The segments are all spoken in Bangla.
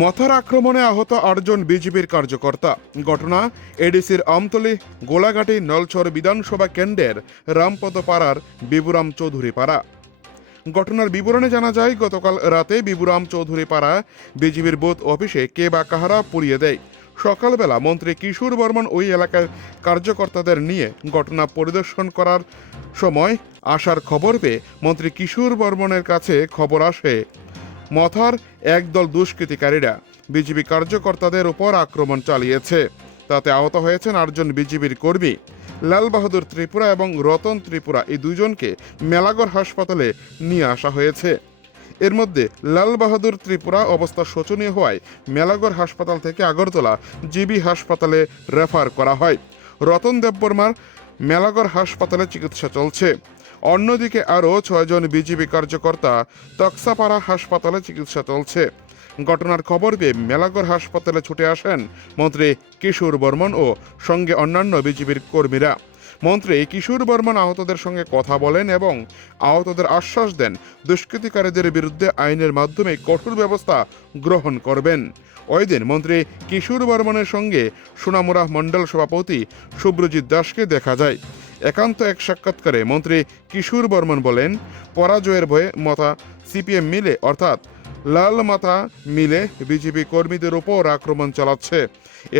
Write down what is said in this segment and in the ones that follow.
মথার আক্রমণে আহত 8জন বিজেপির কার্যকর্তা। ঘটনা এডিসির আমতলী গোলাঘাটি নলছর বিধানসভা কেন্দ্রের রামপদ পাড়ার বিবুরাম চৌধুরী পাড়া। ঘটনার বিবরণে জানা যায়, গতকাল রাতে বিবুরাম চৌধুরী পাড়া বিজেপির বুথ অফিসে কে বা কাহারা পুড়িয়ে দেয়। সকালবেলা মন্ত্রী কিশোর বর্মন ওই এলাকার কার্যকর্তাদের নিয়ে ঘটনা পরিদর্শন করার সময় আসার খবর পেয়ে মন্ত্রী কিশোর বর্মনের কাছে খবর আসে মথার একদল দুষ্কৃতিকারীরা বিজেপি কার্যকর্তাদের উপর আক্রমণ চালিয়েছে। তাতে আহত হয়েছেন 8জন বিজেপির কর্মী। লাল বাহাদুর ত্রিপুরা এবং রতন ত্রিপুরা এই দুজনকে মেলাগড় হাসপাতালে নিয়ে আসা হয়েছে। এর মধ্যে লাল বাহাদুর ত্রিপুরা অবস্থা শোচনীয় হওয়ায় মেলাগড় হাসপাতাল থেকে আগরতলা জিবি হাসপাতালে রেফার করা হয়। রতন দেববর্মার মেলাগড় হাসপাতালে চিকিৎসা চলছে। অন্যদিকে আরও 6জন বিজেপি কার্যকর্তা তক্সাপাড়া হাসপাতালে চিকিৎসা চলছে। ঘটনার খবর পেয়ে মেলাগড় হাসপাতালে ছুটে আসেন মন্ত্রী কিশোর বর্মন ও সঙ্গে অন্যান্য বিজেপির কর্মীরা। মন্ত্রী কিশোর বর্মন আহতদের সঙ্গে কথা বলেন এবং আহতদের আশ্বাস দেন দুষ্কৃতিকারীদের বিরুদ্ধে আইনের মাধ্যমে কঠোর ব্যবস্থা গ্রহণ করবেন। ওই দিন মন্ত্রী কিশোর বর্মনের সঙ্গে সোনামুড়া মণ্ডল সভাপতি শুভ্রজিৎ দাসকে দেখা যায়। একান্ত এক সাক্ষাৎকারে মন্ত্রী কিশোর বর্মন বলেন, পরাজয়ের ভয়ে মথা সিপিএম মিলে অর্থাৎ লাল মাথা মিলে বিজেপি কর্মীদের উপর আক্রমণ চালাচ্ছে।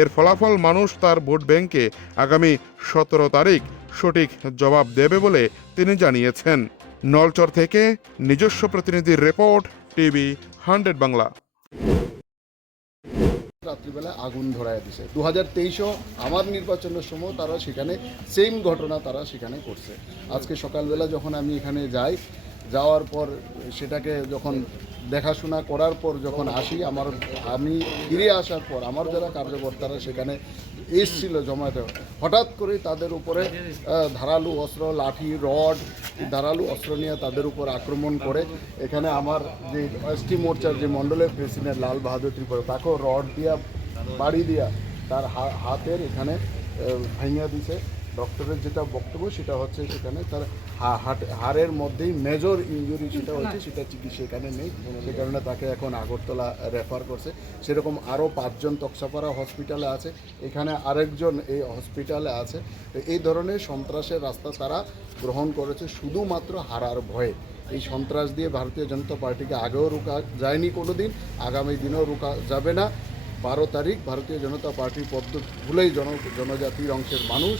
এর ফলাফল মানুষ তার ভোট ব্যাংকে আগামী 17 তারিখ সঠিক জবাব দেবে বলে তিনি জানিয়েছেন। নলচর থেকে নিজস্ব প্রতিনিধির রিপোর্ট, টিভি 100 বাংলা। রাত্রিবেলা আগুন ধরায় দিছে। 2023-ও আমার নির্বাচনের সময় তারা সেখানে সেম ঘটনা তারা সেখানে করছে। আজকে সকালবেলা যখন আমি এখানে যাওয়ার পর সেটাকে যখন দেখাশোনা করার পর যখন আমি ফিরে আসার পর আমার যারা কার্যকর্তারা সেখানে এসছিল জমায়েত, হঠাৎ করে তাদের উপরে ধারালো অস্ত্র, লাঠি, রড, ধারালো অস্ত্র নিয়ে তাদের উপর আক্রমণ করে। এখানে আমার যে এসটি মোর্চার যে মণ্ডলের প্রেসিডেন্ট লাল বাহাদুর ত্রিপুরা, তাকেও রড দিয়া বাড়ি দিয়া তার হাতের এখানে ভাঙিয়া দিছে। ডক্টরের যেটা বক্তব্য সেটা হচ্ছে সেখানে তার হাড়ের মধ্যেই মেজর ইনজুরি সেটা হচ্ছে, সেটা চিকিৎসা এখানে নেই, সে কারণে তাকে এখন আগরতলা রেফার করছে। সেরকম আরও 5জন তক্সাপাড়া হসপিটালে আছে, এখানে আরেকজন এই হসপিটালে আছে। এই ধরনের সন্ত্রাসের রাস্তা তারা গ্রহণ করেছে শুধুমাত্র হারার ভয়ে। এই সন্ত্রাস দিয়ে ভারতীয় জনতা পার্টিকে আগেও রোকা যায়নি কোনো দিন, আগামী দিনেও রোকা যাবে না। 12 তারিখ ভারতীয় জনতা পার্টির পদ্ধতি ভুলেই জনজাতির অংশের মানুষ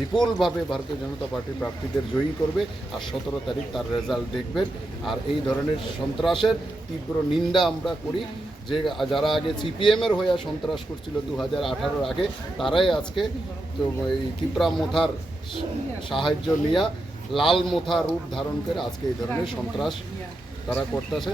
বিপুলভাবে ভারতীয় জনতা পার্টির প্রার্থীদের জয়ী করবে, আর 17 তারিখ তার রেজাল্ট দেখবেন। আর এই ধরনের সন্ত্রাসের তীব্র নিন্দা আমরা করি। যে যারা আগে সিপিএমের হয়ে সন্ত্রাস করছিল 2018-র আগে, তারাই আজকে তো এই ত্রিপুরা মোথার সাহায্য নিয়ে লাল মোথা রূপ ধারণ করে আজকে এই ধরনের সন্ত্রাস তারা করতেছে।